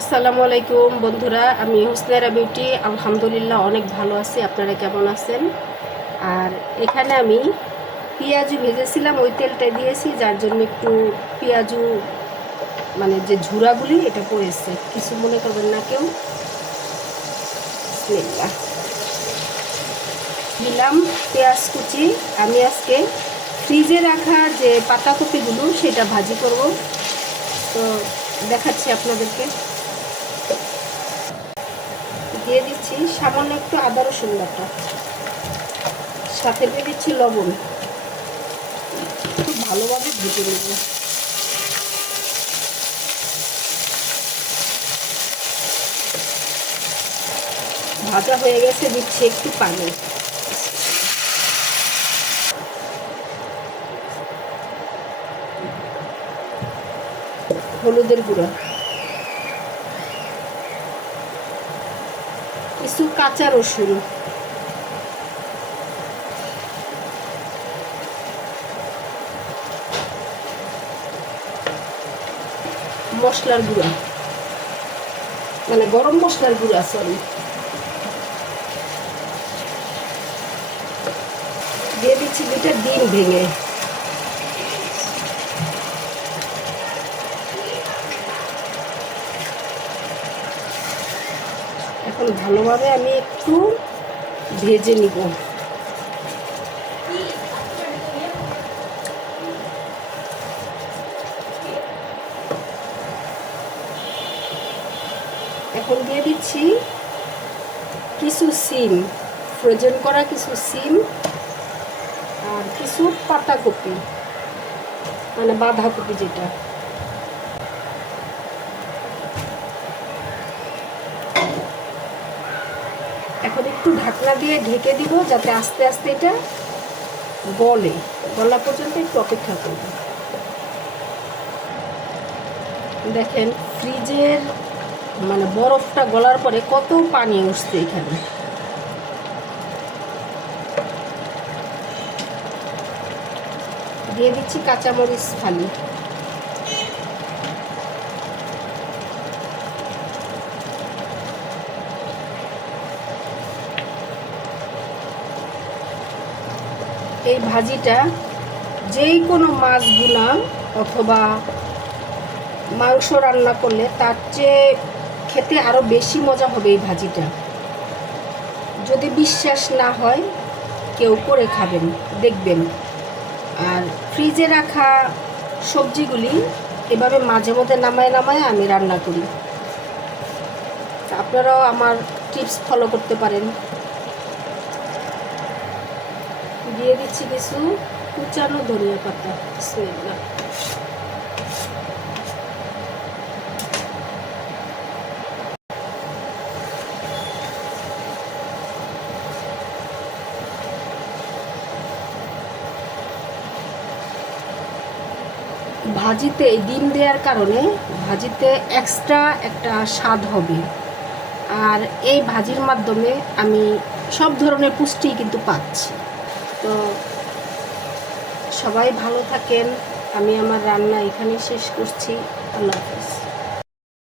আসসালামু আলাইকুম বন্ধুরা, আমি হোসনারা বিউটি আলহামদুলিল্লাহ অনেক ভালো আছি। আপনারা কেমন আছেন? আর এখানে আমি পেঁয়াজু ভেজেছিলাম, ওই তেলটা দিয়েছি, যার জন্য একটু পেঁয়াজু মানে যে ঝুরাগুলি এটা পড়েছে, কিছু মনে করবেন না কেউ। বিসমিল্লাহ। দিলাম পেঁয়াজ কুচি। আমি আজকে ফ্রিজে রাখা যে পাতাকপিগুলো সেটা ভাজি করব, তো দেখাচ্ছি আপনাদেরকে। দিয়ে দিচ্ছি সামান্য একটু আদা রসুন বাটা, সাথে দিয়ে দিচ্ছি লবণ। খুব ভালোভাবে ভেজে নেব। ভাজা হয়ে গেছে, দিচ্ছি একটু পানি। হলুদের গুঁড়া, কিছু কাঁচা রসুন, মশলার গুঁড়া মানে গরম মশলার গুঁড়া, সরি। দিয়ে দিচ্ছি 2টা ডিম ভেঙে। এখন ভালোভাবে আমি একটু ভেজে নিব। এখন দিয়ে দিচ্ছি কিছু সিম, ফ্রোজেন করা কিছু সিম, আর কিছু পাতাকপি মানে বাঁধাকপি যেটা। এখন একটু ঢাকনা দিয়ে ঢেকে দিব, যাতে আস্তে আস্তে এটা গলা পর্যন্ত একটু অপেক্ষা করব। দেখেন ফ্রিজের মানে বরফটা গলার পরে কত পানি উঠছে এখানে। দিয়ে দিচ্ছি কাঁচামরিচ ফালি। এই ভাজিটা যেই কোনো মাছ ভুনা অথবা মাংস রান্না করলে তার চেয়ে খেতে আরও বেশি মজা হবে এই ভাজিটা। যদি বিশ্বাস না হয় কেউ করে খাবেন, দেখবেন। আর ফ্রিজে রাখা সবজিগুলি এভাবে মাঝে মধ্যে নামায় নামায় আমি রান্না করি, আপনারাও আমার টিপস ফলো করতে পারেন। দিয়ে দিচ্ছি কিছু কুচানো ধনিয়া পাতা। বিসমিল্লাহ। ভাজিতে এই ডিম দেওয়ার কারণে ভাজিতে এক্সট্রা একটা স্বাদ হবে। আর এই ভাজির মাধ্যমে আমি সব ধরনের পুষ্টি কিন্তু পাচ্ছি। তো সবাই ভালো থাকেন। আমি আমার রান্না এখানেই শেষ করছি। আল্লাহ হাফেজ।